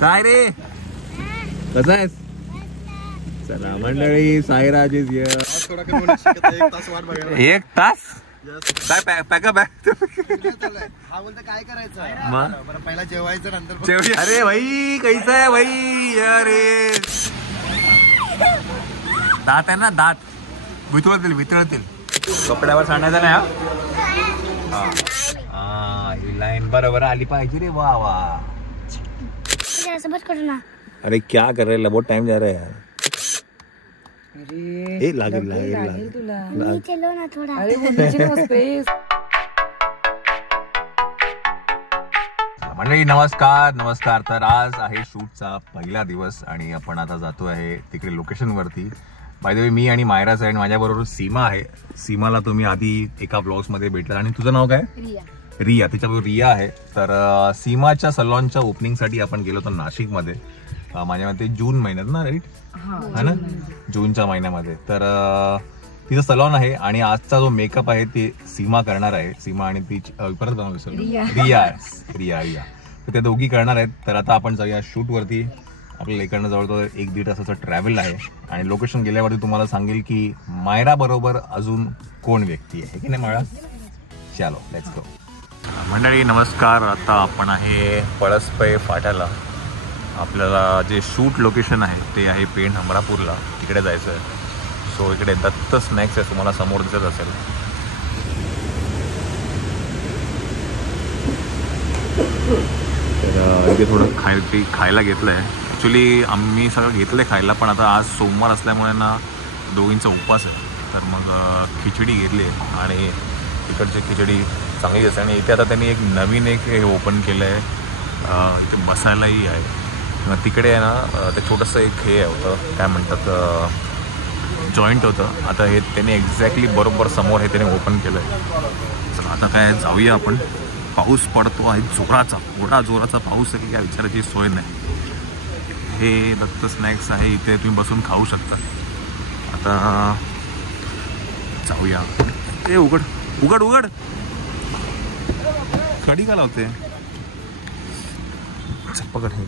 काय रे कसं आहेस? चला मंडळी, साईराज इज हियर. एक तास काय पॅकअप आहे? हा बोलतो काय करायचं मग पहिला जेवायचं नंतर. अरे भाई कैसा है भाई? अरे दात आहे ना, दात वितळतील. कपड्यावर सांडायचं नाही. हा ही लाईन बरोबर आली पाहिजे रे. वा वा. अरे क्या कर रहे, बहुत टाइम जा रहा है यार. अरे लागेल तुला. चलो ना थोड़ा. अरे वो नीचे वो स्पेस. मंडळी नमस्कार. तर आज आहे शूटचा पहिला दिवस आणि आपण आता जातो आहे तिकडे लोकेशन वरती. बाय द वे मी आणि मायराच आहे आणि माझ्याबरोबर सीमा आहे. सीमाला तुम्ही आधी एका ब्लॉग्स मध्ये भेटला. आणि तुझं नाव काय? रिया. तिच्याबरोबर रिया आहे. तर सीमाच्या सलॉनच्या ओपनिंगसाठी आपण गेलो होतो नाशिकमध्ये. माझ्या मते जून महिन्यात ना, राईट? है ना, जूनच्या महिन्यामध्ये. तर तिचं सलॉन आहे आणि आजचा जो मेकअप आहे ते सीमा करणार आहे. सीमा आणि ती परत बनव रिया तर ते दोघी करणार आहेत. तर आता आपण जाऊया शूट वरती. आपल्याला इकडनं जवळजवळ 1-1.5 तासाचं ट्रॅव्हल आहे आणि लोकेशन गेल्यावरती तुम्हाला सांगेल की मायरा बरोबर अजून कोण व्यक्ती आहे की नाही मायरा. चलो लेट्स गो. मंडळी नमस्कार. आता आपण आहे पळसपै फाट्याला. आपल्याला जे शूट लोकेशन आहे ते आहे पेण हमरापूरला. तिकडे जायचं आहे. सो इकडे दत्त स्नॅक्स आहे, तुम्हाला समोर दिसत असेल. तर इथे थोडं खायला घेतलं आहे. ॲक्च्युली आम्ही सगळं घेतलं आहे खायला, पण आता आज सोमवार असल्यामुळे ना दोघींचा उपवास आहे. तर मग खिचडी घेतली आहे आणि इकडची खिचडी चांगली असते. आणि इथे आता त्यांनी एक नवीन हे ओपन केलं आहे. इथे बसायलाही आहे. तिकडे आहे ना ते छोटंसं एक हे होतं, काय म्हणतात, जॉईंट होतं. आता हे त्यांनी एक्झॅक्टली बरोबर समोर हे त्यांनी ओपन केलं आहे. चला आता काय जाऊया आपण. पाऊस पडतो आहे जोराचा, एवढा जोराचा पाऊस आहे की काय विचारायची सोय नाही. हे दत्त स्नॅक्स आहे, इथे तुम्ही बसून खाऊ शकता. आता जाऊया. ए उघड कडी का लावते पकड. हे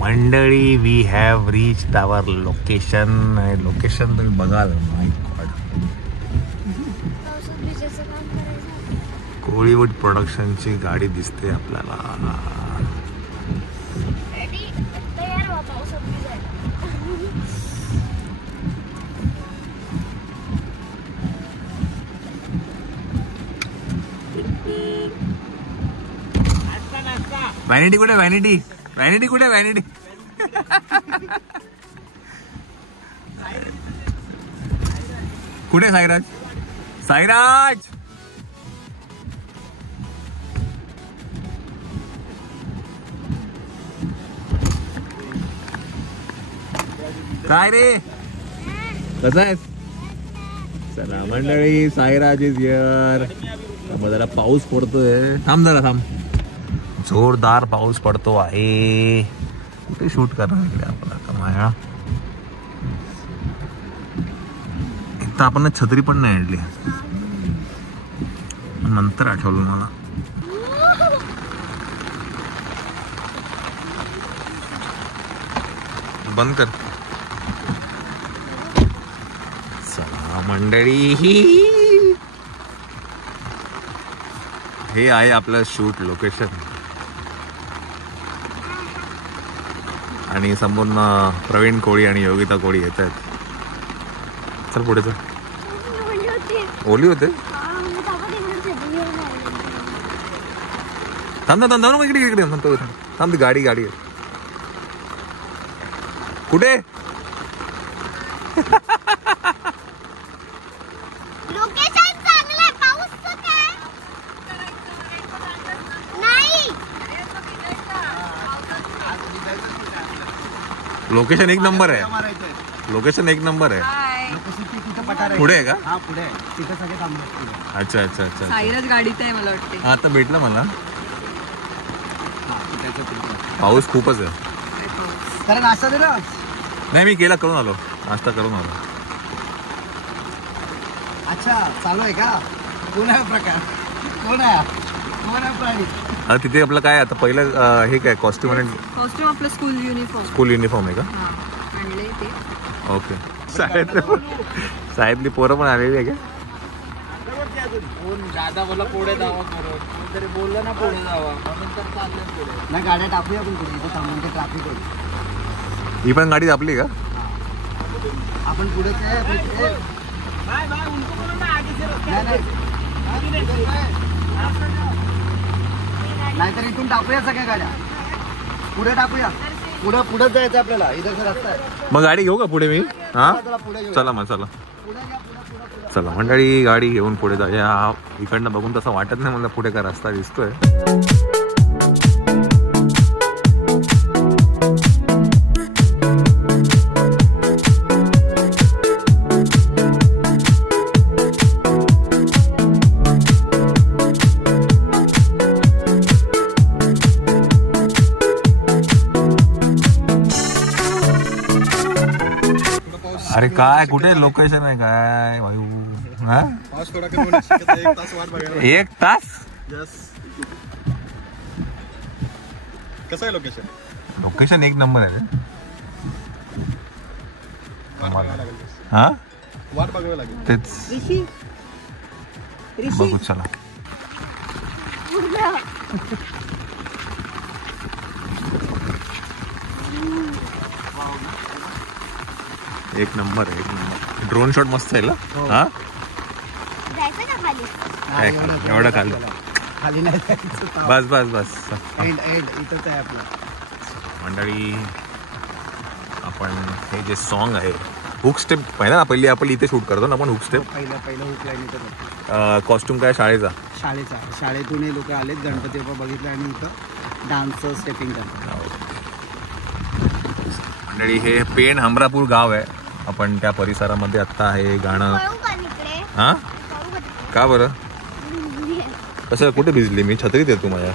मंडळी, we have reached our location. Location तुम्ही बघाल. माय गॉड, कोळीवूड प्रोडक्शनची गाडी दिसते आपल्याला. व्हॅनिटी कुठे? व्हॅनिटी कुठे? व्हॅनिटी कुठे? साईराज काय रे कसं आहेस? चला मंडळी, साईराज इज हियर. मग जरा पाऊस पडतोय. थांब. जोरदार पाऊस पडतो आहे. कुठे शूट करणार इकडे आपला कमाया. एक तर आपण छत्री पण नाही आणली. नंतर आठवलं मला. बंद कर. चला मंडळी, हे आहे आपलं शूट लोकेशन. आणि संपूर्ण प्रवीण कोळी आणि योगिता कोळी येत आहेत. चल पुढे चल. ओली होते. थांब इकडे थांब. गाडी आहे कुठे? लोकेशन एक नंबर आहे. पुढे आहे का? अच्छा. साईराज गाडीत आहे मला वाटते. आता भेटलं मला. पाऊस खूपच आहे. कारण नाश्ता दे ना. नाही मी केला, करून आलो, नाश्ता करून आलो. अच्छा चालू आहे का? कोण आहे प्रकार? कोण आहे प्राणी? आता तिथे आपलं काय आता पहिलं हे काय कॉस्ट्युम आणि कॉस्ट्युम आपलं स्कूल युनिफॉर्म आहे का? आणले ते. ओके. शाळेतली पोरं पण आलेली आहे का? दादा बोला पुढे जावा करून तरी बोललं ना पुढे जावा म्हणून तर चाललं पुढे. नाही गाड्या टाकूया पण कुठे इथं थांबून ते ट्रॅफिक होईल. ही पण गाडी आपली का? आपण पुढे नाहीतर इथून टाकूया सगळ्या गाड्या. पुढे टाकूया. पुढे जायचं आपल्याला. इथं रस्ता आहे. मग गाडी घेऊ का पुढे मी? हा चला मग चला चला मंडळी, गाडी घेऊन पुढे जाऊया. इकडनं बघून तसं वाटत नाही मला पुढे का रस्ता दिसतोय. अरे काय कुठे लोकेशन आहे काय भाऊ? हा पाऊस थोडा कमी होण्याची शक्यता आहे. 1 तास वाट बघायला. 1 तास? यस. कसं आहे लोकेशन? लोकेशन एक नंबर आहे रे. हा वाट बघावी लागेल. तेच बघू चला. एक नंबर आहे, एक नंबर. ड्रोन शॉट मस्त आहे ना? हा एवढं खाली खाली नाही बस बस बस. इथंच आहे आपलं. मंडळी आपण हे जे सॉन्ग आहे हुक स्टेप पाहिजे ना, पहिली आपण इथे शूट करतो ना आपण हुक स्टेप. पहिलं हुक लाईन इथं. कॉस्ट्युम काय शाळेचा? शाळेतून हे लोक आलेत, गणपती बाप्पा बघितलं आणि इथं डान्स स्टेपिंग करतात. मंडळी हे पेण हमरापूर गाव आहे. आपण त्या परिसरामध्ये आत्ता आहे गाणं. हा का बरं? कसं कुठे भिजली मी? छत्रीत आहे तू माझ्या.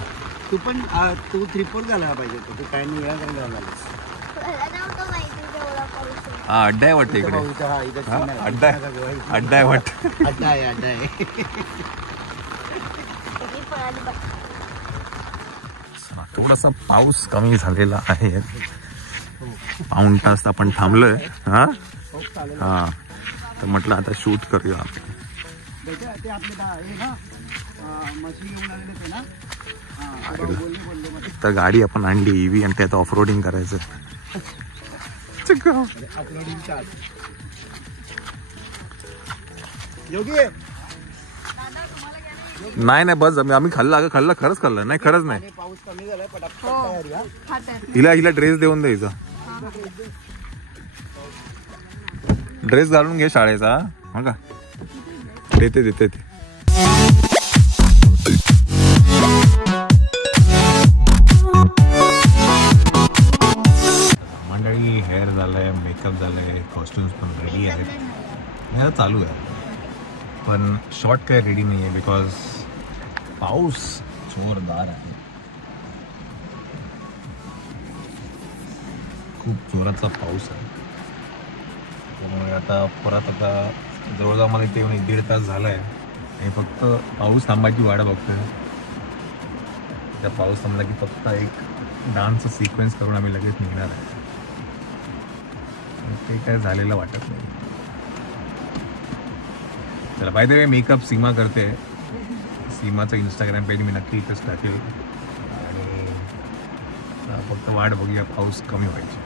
तू ट्रिपल घालायला पाहिजे. तू काय वेळा करायला हा अड्डा आहे वाटतं इकडे. अड्डा आहे वाटतं. अड्डा आहे. थोडासा पाऊस कमी झालेला आहे. पाऊण तास आपण थांबलोय. हा हा तर म्हटलं आता शूट करूया आपण. तर गाडी आपण आणली ईव्ही आणि त्यात ऑफ रोडिंग करायचं. नाही बस आम्ही खाल्लं खरंच खाल्लं नाही. खरंच नाही. पाऊस कमी झालाय. हिला ड्रेस देऊन द्यायचा. ड्रेस घालून घे शाळेचा. हा का देते ते. मंडळी हेअर झालंय, मेकअप झालंय, कॉस्ट्युम्स पण रेडी आहेत. हे चालू आहे पण शॉर्ट काय रेडी नाही आहे बिकॉज पाऊस जोरदार आहे. खूप जोराचा पाऊस आहे. त्यामुळे आता परत जवळजवळ ते येऊन 1-1.5 तास झाला आहे. हे फक्त पाऊस थांबायची वाट बघतोय. त्या पाऊस थांबला की फक्त एक डान्सचा सिक्वेन्स करून आम्ही लगेच निघणार आहे. ते काय झालेलं वाटत नाही. चला बाय द वे मेकअप सीमा करते. सीमाचं इंस्टाग्राम पेज मी नक्की इथंच टाकेल. आणि फक्त वाट बघूया पाऊस कमी व्हायची.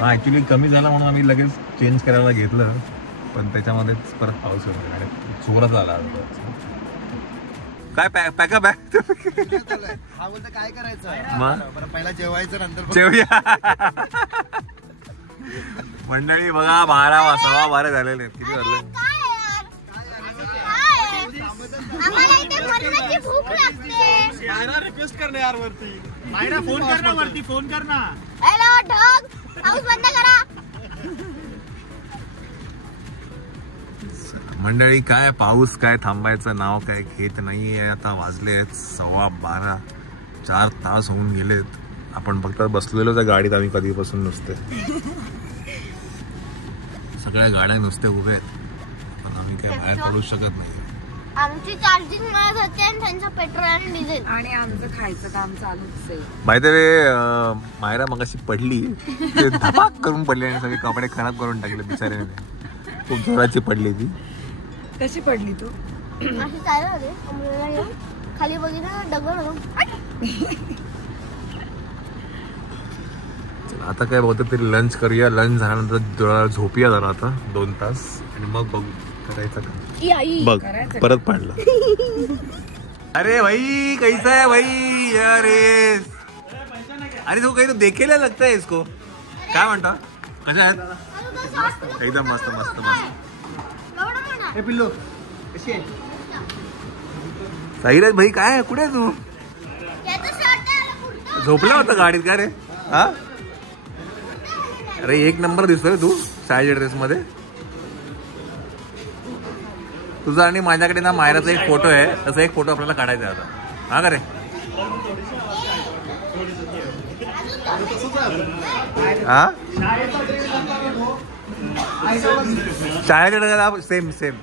हा ऍक्च्युली कमी झाला म्हणून आम्ही लगेच चेंज करायला घेतलं पण त्याच्यामध्येच परत पाऊस होता आणि जोरात आला. काय पॅकअप आहे. हा बोलतो काय करायचं? पहिला जेवायचं नंतर जेवूया. मंडळी बघा 12 झालेले. किती वाजले? रिक्वेस्ट करणे यार वरती. मायरा फोन करना वरती. फोन करना. हॅलो ढग पाऊस बंद करा. मंडळी काय पाऊस काय थांबायचं नाव काय घेत नाहीये. आता वाजले 12:15, 4 तास होऊन गेलेत. आपण फक्त बसलेलो त्या गाडीत आम्ही कधीपासून नुसते. सगळ्या गाड्या नुसते उभे आहेत पण आम्ही काय बाहेर पडू शकत नाही. आमची चार्जिंग मिळत होते आणि त्यांचं पेट्रोल आणि डिझेल आणि आमचं खायचं काम चालूच आहे. बाय द वे मायरा मगाशी पडली ते धपाक करून पडली आणि सगळे कपडे खराब करून टाकले बिचाऱ्याने. खूप जोराची पडली ती. कशी पडली तू? अशी चालत होते खाली बघितलं दगड. आता काय बहुतेक तरी लंच करूया. लंच झाल्यानंतर झोपूया जरा आता 2 तास आणि मग बघू करायचं का. बघ परत पडलं. अरे भाई कैसा है भाई. अरे अरे तो काही तो देखेला लगता है इसको. काय म्हणता कशा आहेत? एकदम मस्त मस्त मस्त. पिल्लू कशी आहे? साईराज भाई काय कुठे तू? झोपला होता गाडीत का रे? हा अरे एक नंबर दिसतोय तू शाळेच्या ड्रेस मध्ये. तुझा आणि माझ्याकडे ना मायराचा एक फोटो आहे. तसा एक फोटो आपल्याला काढायचा आहे आता. हा का रे? हा शाळेच्या ड्रेस सेम सेम.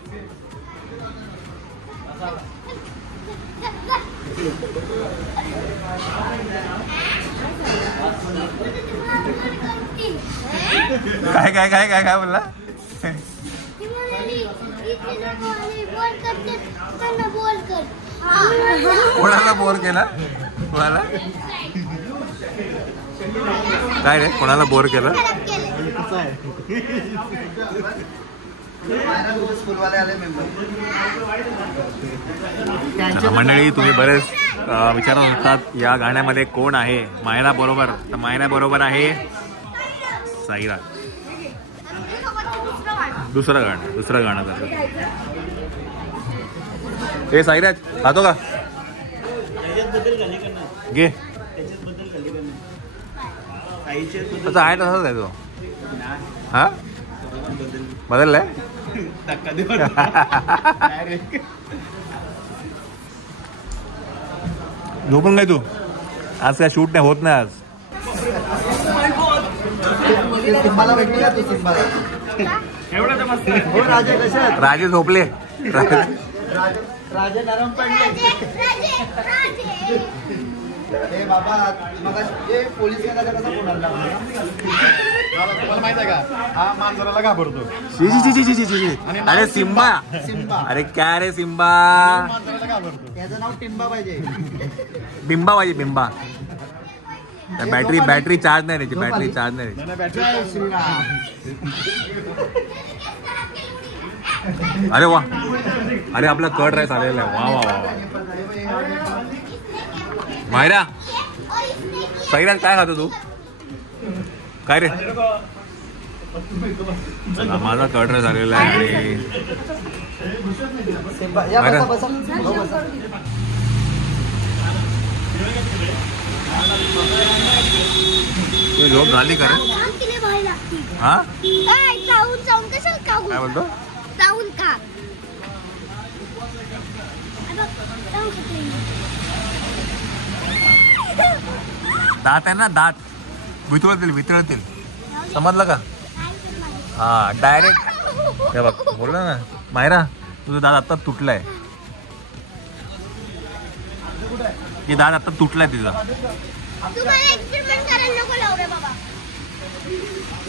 काय काय काय काय काय बोलला? कोणाला बोर केला? कोणाला काय रे? कोणाला बोर केलं? मंडळी तुम्ही बरेच विचारत होतात या गाण्यामध्ये कोण आहे. मायरा बरोबर. तर मायरा बरोबर आहे साईराज. दुसरं गाणं हे साईराज खातो का? घे. तसं आहे तसंच आहे तो. हा बदललाय. झोपून काय तू? आज काय शूट नाही होत नाही आज. राजे झोपले. राजे नरम पडले. बाबा मग पोलीस कसा फोन आला तुम्हाला माहित आहे का? हा मांजराला घाबरतो. अरे सिम्बा. अरे काय रे सिम्बा? मांजराला घाबरतो. त्याचं नाव टिंबा पाहिजे. बिंबा पाहिजे बिंबा. बॅटरी चार्ज नाही त्याची. बॅटरी चार्ज नाही. अरे वा. अरे आपला कर्ड राईस आलेला आहे. वा वा वा. मायरा साईराज काय खातो तू? काय रे? चला माझा कर्ड राईस आलेला आहे. लोक झाली का रे? हा काय बोलतो? दात आहे ना दात वितळतील समजलं का? हा डायरेक्ट हे बघ बोलला ना मायरा तुझा दात आता तुटलाय. हे दात आता तुटलाय तिचा.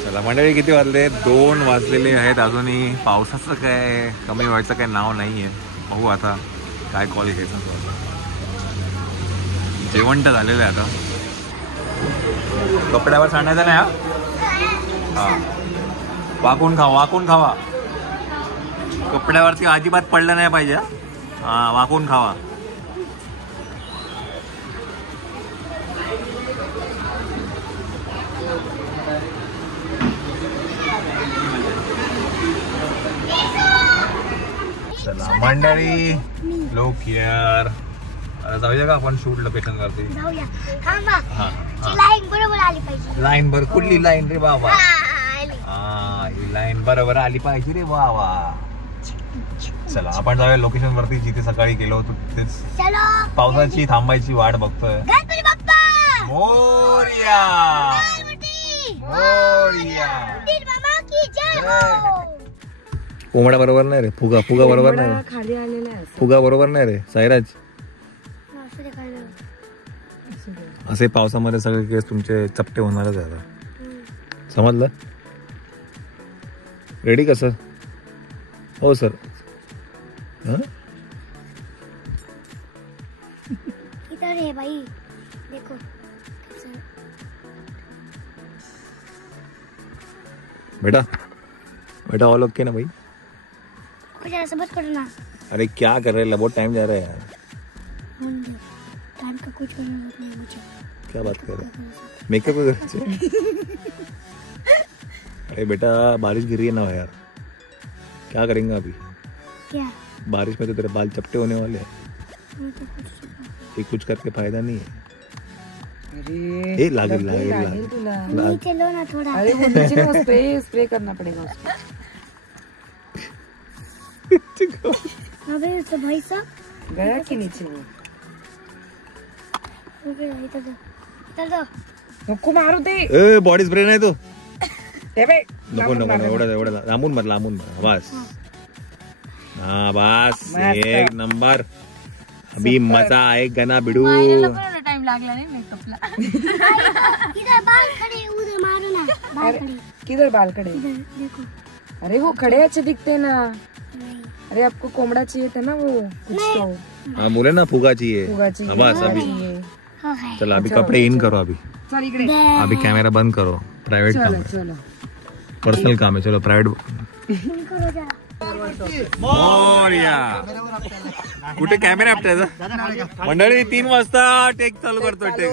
चला मंडळी किती वाजले? 2 वाजलेले आहेत. अजूनही पावसाचं काय कमी व्हायचं काय नाव नाहीये. बघू आता काय कॉल घ्यायचा. जेवण तर झालेलं आहे आता. कपड्यावर सांडायचं नाही. हा वाकून खावा. कपड्यावरती अजिबात पडलं नाही पाहिजे. हा वाकून खावा. चला मंडळी लोक यार जाऊया का आपण शूट लोकेशन वरती? लाईन बरोबर आली पाहिजे. लाईन बर कुठली लाईन रे बाबा? हा ही लाईन बरोबर आली पाहिजे रे बाबा. चला आपण जाऊया लोकेशन वरती जिथे सकाळी गेलो होतो तिथेच. चलो पावसाची थांबायची वाट बघतोय. गणपती बाप्पा मोरया मोरया. मामा की जय हो. कोंबडा बरोबर नाही रे. फुगा फुगा बरोबर नाही रे. खाली आलेला आहे फुगा बरोबर नाही रे साईराज. असू दे, काय नाही. असे पावसामध्ये सगळे केस तुमचे चपटे होणारच आहे आता. समजलं. रेडी का सर? हो सर. इधर है भाई, देखो. बेटा बेटा ऑल ओके ना भाई? कुछ ऐसा मत करो ना. अरे क्या कर रहे हैं, बहुत टाइम जा रहा है यार. टाइम का कुछ करना नहीं मुझे. क्या बात कर रहे हैं? मेकअप अरे बेटा बारिश गिर रही है ना यार, क्या करेंगे अभी? क्या? बारिश में तो तेरे बाल चपटे होने वाले हैं. ये कुछ करके फायदा नहीं है. अरे ए लागेल लागेल लागेल तुला. नीचे लो ना थोड़ा. अरे वो नीचे वो स्प्रे करना पड़ेगा उसको. अबे तो भाई साहब गया कि नीचे वो? इधर दो. नको मारू दे. ए बॉडी स्प्रे नाही तो. ए बे नको नको एवढा लांबून मार बस. हाँ बस मस्त. एक नंबर. अभी मजा आएगा ना बिडू. टाइम लागला नाही मेकअपला. इधर बाल खड़े, उधर मारो ना. बाल अरे खड़े किधर बाल खड़े? इधर देखो. अरे वो खड़े अच्छे दिखते हैं ना. नहीं. अरे आपको कोमड़ा चाहिए था ना वो कुछ तो. हाँ बोले ना फुगा चाहिए. फुगा चाहिए. हाँ, बस अभी चाहिए. हाँ है. चलो अभी अच्छा, कपड़े इन करो. अभी चल इकडे. अभी कैमरा बंद करो. प्राइवेट काम चलो है, चलो. पर्सनल काम है. चलो प्राइवेट. करो जरा. मोरया. कुठे कॅमेरा आपटायचा? मंडळी 3 वाजता टेक चालू करतो. टेक